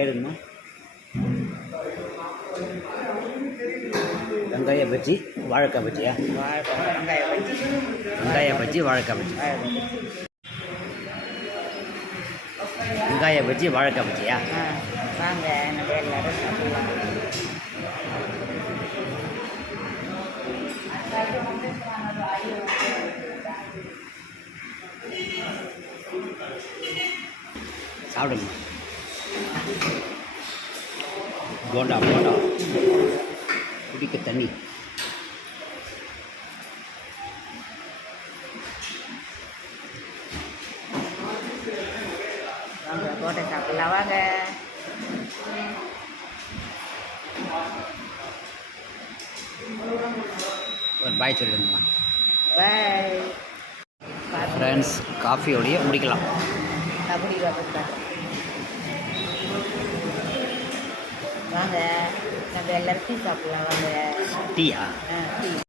ஏடுங்கம்மா. வெங்காய பஜ்ஜி வாழைக்காய் பஜ்ஜியா? வெங்காய பஜ்ஜி வாழைக்காய் பஜ்ஜி. வெங்காய பஜ்ஜி வாழைக்காய் பஜ்ஜியா? வாங்க நம்ம எல்லாரும் சாப்பிடலாம். சாப்பிடுங்க. போண்டா போண்டா குடிக்க தண்ணி. வாங்க போண்டா சாப்பிடலாம் வாங்க. ஒரு பாய் சொல்லுங்கம்மா. பாய் ஃப்ரெண்ட்ஸ், காஃபியோடைய முடிக்கலாம். அப்படி வாங்க நம்ம எல்லாரும் டீ சாப்பிடலாம் வாங்க. டீயா? டீ.